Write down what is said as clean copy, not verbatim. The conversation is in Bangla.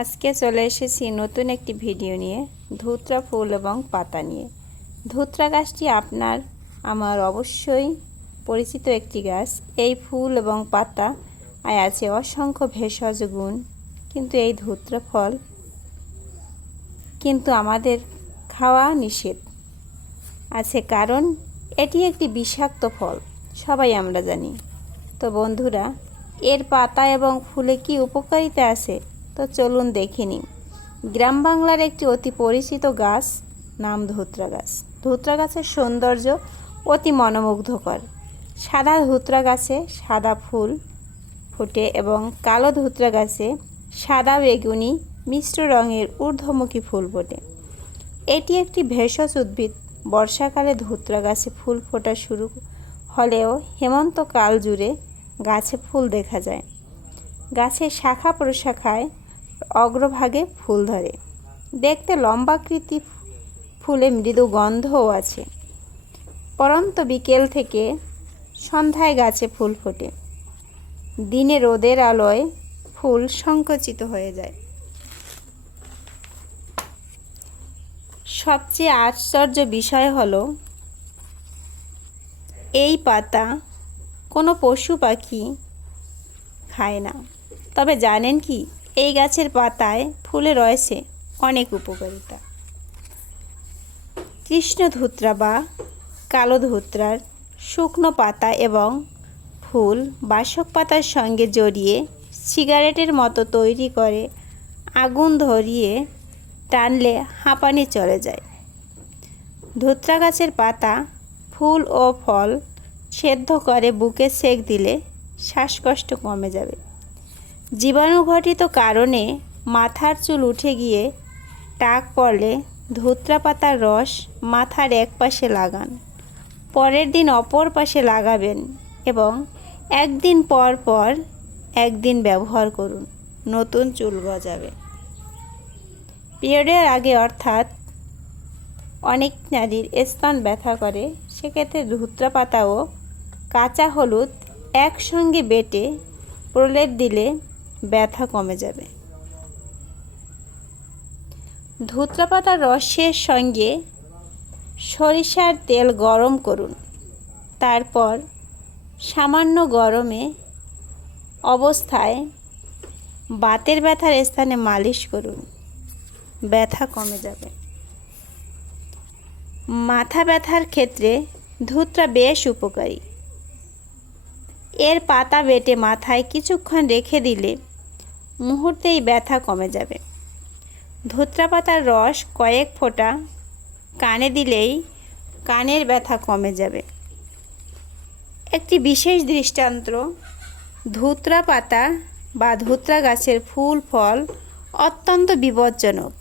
আজকে চলে এসেছি নতুন একটি ভিডিও নিয়ে ধুতরা ফুল এবং পাতা নিয়ে। ধুতরা গাছটি আমার অবশ্যই পরিচিত একটি গাছ। এই ফুল এবং পাতা আছে অসংখ্য ভেষজ গুণ, কিন্তু এই ধুতরা ফল কিন্তু আমাদের খাওয়া নিষেধ আছে, কারণ এটি একটি বিষাক্ত ফল, সবাই আমরা জানি। তো বন্ধুরা, এর পাতা এবং ফুলে কি উপকারিতা আছে তো চলুন দেখে নিই। গ্রাম বাংলার একটি অতি পরিচিত গাছ, নাম ধুতরা গাছ। ধুতরা গাছের সৌন্দর্য অতি মনোমুগ্ধকর। সাদা ধুতরা গাছে সাদা ফুল ফোটে এবং কালো ধুতরা গাছে সাদা বেগুনি মিশ্র রঙের ঊর্ধ্বমুখী ফুল ফোটে। এটি একটি ভেষজ উদ্ভিদ। বর্ষাকালে ধুতরা গাছে ফুল ফোটা শুরু হলেও হেমন্তকাল জুড়ে গাছে ফুল দেখা যায়। গাছের শাখা প্রশাখায় অগ্রভাগে ফুল ধরে। দেখতে লম্বাকৃতি, ফুলে মৃদু গন্ধও আছে। পরন্ত বিকেল থেকে সন্ধ্যায় গাছে ফুল ফোটে। দিনে রোদের আলোয় ফুল সংকুচিত হয়ে যায়। সবচেয়ে আশ্চর্য বিষয় হলো এই পাতা কোনো পশু পাখি খায় না। তবে জানেন কি, এই গাছের পাতায় ফুলে রয়েছে অনেক উপকারিতা। কৃষ্ণ ধুতরা বা কালো ধুতরার শুকনো পাতা এবং ফুল বাসক পাতার সঙ্গে জড়িয়ে সিগারেটের মতো তৈরি করে আগুন ধরিয়ে টানলে হাঁপানি চলে যায়। ধুতরা গাছের পাতা, ফুল ও ফল সেদ্ধ করে বুকে সেক দিলে শ্বাসকষ্ট কমে যাবে। জীবাণুঘটিত কারণে মাথার চুল উঠে গিয়ে টাক পড়লে ধুতরা পাতার রস মাথার এক পাশে লাগান, পরের দিন অপর পাশে লাগাবেন এবং একদিন পর পর একদিন ব্যবহার করুন, নতুন চুল গজাবে। পিরিয়ডের আগে অর্থাৎ অনেক নারীর স্তন ব্যথা করে, সেক্ষেত্রে ধুতরা পাতা ও কাঁচা হলুদ একসঙ্গে বেটে প্রলেপ দিলে ব্যথা কমে যাবে। ধুতরা পাতার রসের সঙ্গে সরিষার তেল গরম করুন, তারপর সামান্য গরমে অবস্থায় বাতের ব্যথার স্থানে মালিশ করুন, ব্যথা কমে যাবে। মাথা ব্যথার ক্ষেত্রে ধুতরা বেশ উপকারী। এর পাতা বেটে মাথায় কিছুক্ষণ রেখে দিলে মুহূর্তেই ব্যথা কমে যাবে। ধুতরা পাতার রস কয়েক ফোঁটা কানে দিলেই কানের ব্যথা কমে যাবে। একটি বিশেষ দৃষ্টান্ত, ধুতরা পাতা বা ধুতরা গাছের ফুল ফল অত্যন্ত বিপজ্জনক।